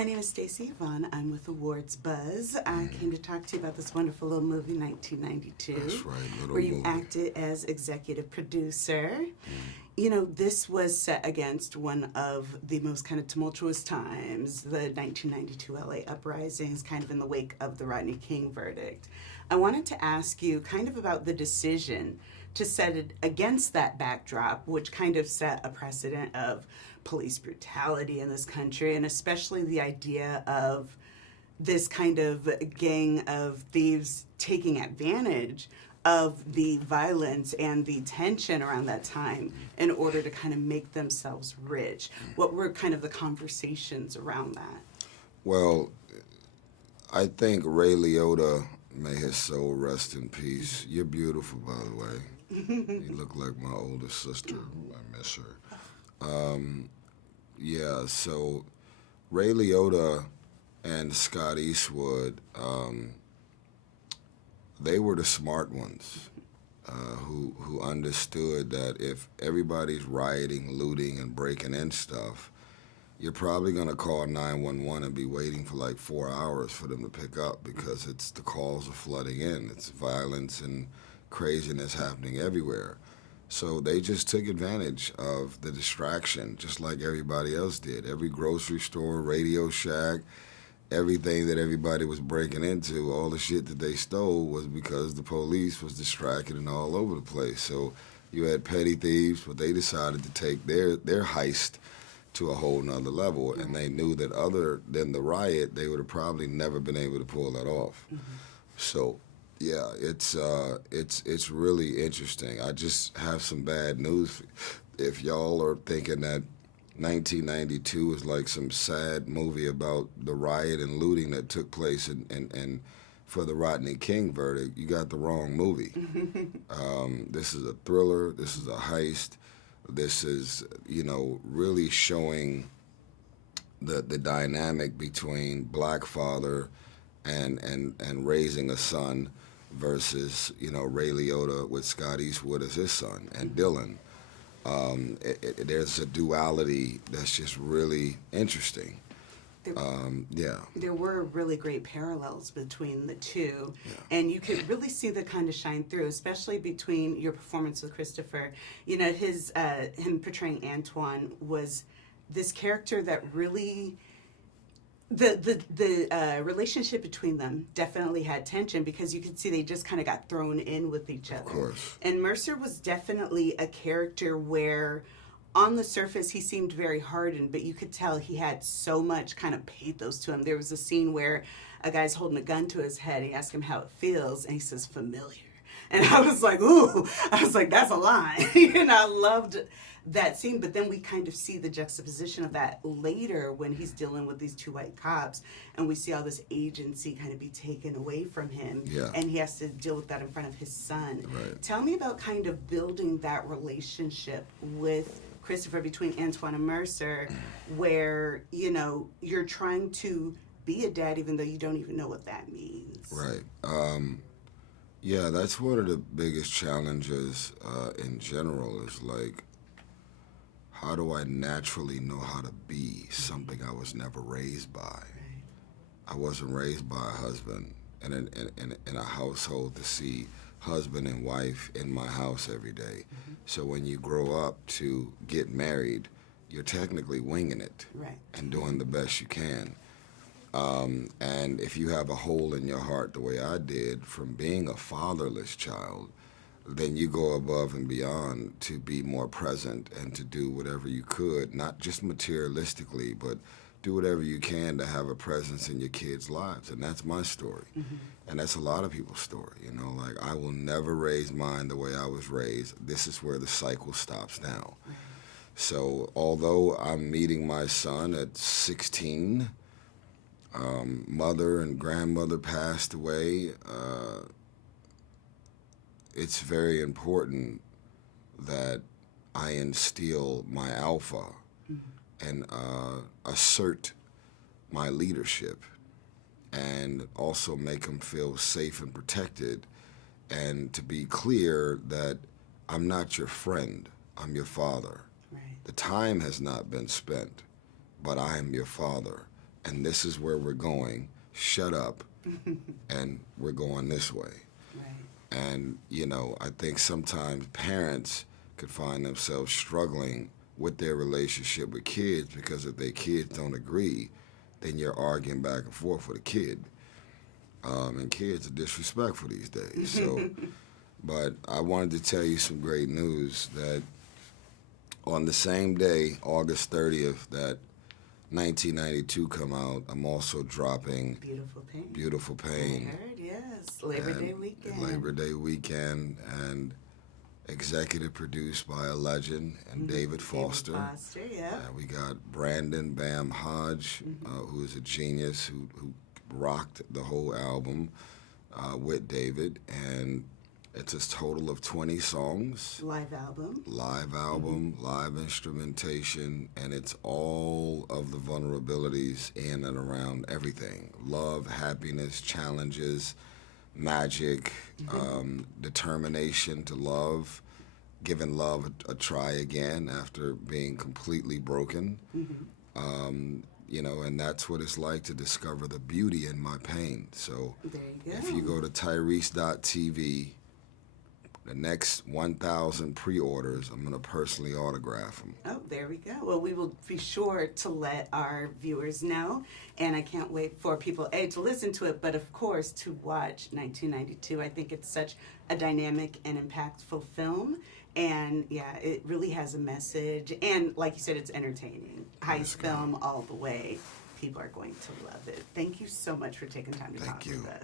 My name is Stacey Yvonne. I'm with Awards Buzz. I came to talk to you about this wonderful little movie, 1992. That's right, little where you movie. acted as executive producer. You know, this was set against one of the most kind of tumultuous times, the 1992 LA uprisings, kind of in the wake of the Rodney King verdict. I wanted to ask you kind of about the decision to set it against that backdrop, which kind of set a precedent of police brutality in this country, and especially the idea of this kind of gang of thieves taking advantage of the violence and the tension around that time in order to kind of make themselves rich. What were kind of the conversations around that? Well, I think Ray Liotta, may his soul rest in peace. You're beautiful, by the way. You look like my older sister. I miss her. Yeah, so Ray Liotta and Scott Eastwood, they were the smart ones who understood that if everybody's rioting, looting, and breaking in stuff, you're probably going to call 911 and be waiting for like 4 hours for them to pick up because the calls are flooding in. It's violence and craziness happening everywhere. So they just took advantage of the distraction, just like everybody else did. Every grocery store, Radio Shack, everything that everybody was breaking into, all the shit that they stole was because the police was distracted and all over the place. So you had petty thieves, but they decided to take their heist to a whole nother level, and they knew that other than the riot, they would have probably never been able to pull that off. So yeah, it's really interesting. I just have some bad news. If y'all are thinking that 1992 is like some sad movie about the riot and looting that took place and for the Rodney King verdict, you got the wrong movie. This is a thriller. This is a heist. This is, really showing the dynamic between black father and raising a son versus, Ray Liotta with Scott Eastwood as his son and Dylan. There's a duality that's just really interesting. There were really great parallels between the two, Yeah. and you could really see the kind of shine through, especially between your performance with Christopher. Him portraying Antoine was this character that really, the relationship between them definitely had tension because you could see they just kind of got thrown in with each other. Of course. And Mercer was definitely a character where on the surface, he seemed very hardened, but you could tell he had so much kind of pathos to him. There was a scene where a guy's holding a gun to his head. He asks him how it feels, and he says, familiar. And I was like, ooh. I was like, that's a line. And I loved that scene. But then we kind of see the juxtaposition of that later when he's dealing with these two white cops, and we see all this agency kind of be taken away from him. Yeah. And he has to deal with that in front of his son. Right. Tell me about kind of building that relationship with Christopher between Antoine and Mercer, where, you're trying to be a dad even though you don't even know what that means. Right. Yeah, that's one of the biggest challenges in general is like, how do I naturally know how to be something I was never raised by? Right. I wasn't raised by a husband in a household to see husband and wife in my house every day. So when you grow up to get married, you're technically winging it Right. and doing the best you can. And if you have a hole in your heart the way I did from being a fatherless child, then you go above and beyond to be more present and to do whatever you could, not just materialistically, but do whatever you can to have a presence in your kids' lives. And that's my story. And that's a lot of people's story, like I will never raise mine the way I was raised. This is where the cycle stops now. So although I'm meeting my son at 16, mother and grandmother passed away, it's very important that I instill my alpha and assert my leadership and also make them feel safe and protected, and to be clear that I'm not your friend, I'm your father. Right. The time has not been spent, but I am your father, and this is where we're going. Shut up, and we're going this way. Right. And, you know, I think sometimes parents could find themselves struggling with their relationship with kids because if their kids don't agree, then you're arguing back and forth with a kid. And kids are disrespectful these days. So, but I wanted to tell you some great news that on the same day, August 30th, that 1992 come out, I'm also dropping Beautiful Pain. Beautiful Pain. I heard, yes. Labor Day weekend. Labor Day weekend, and executive produced by a legend and David Foster. David Foster, yeah. We got Brandon Bam Hodge, who is a genius who rocked the whole album with David, and it's a total of 20 songs. Live album. Live instrumentation, and it's all of the vulnerabilities in and around everything. Love, happiness, challenges, magic, determination to love, giving love a try again after being completely broken. You know, and that's what it's like to discover the beauty in my pain. So There you go. if you go to Tyrese.tv, the next 1,000 pre-orders, I'm going to personally autograph them. Oh, there we go. Well, we will be sure to let our viewers know, and I can't wait for people, to listen to it, but of course to watch 1992. I think it's such a dynamic and impactful film, and yeah, it really has a message, and like you said, it's entertaining. Heist film all the way. People are going to love it. Thank you so much for taking time to talk with us.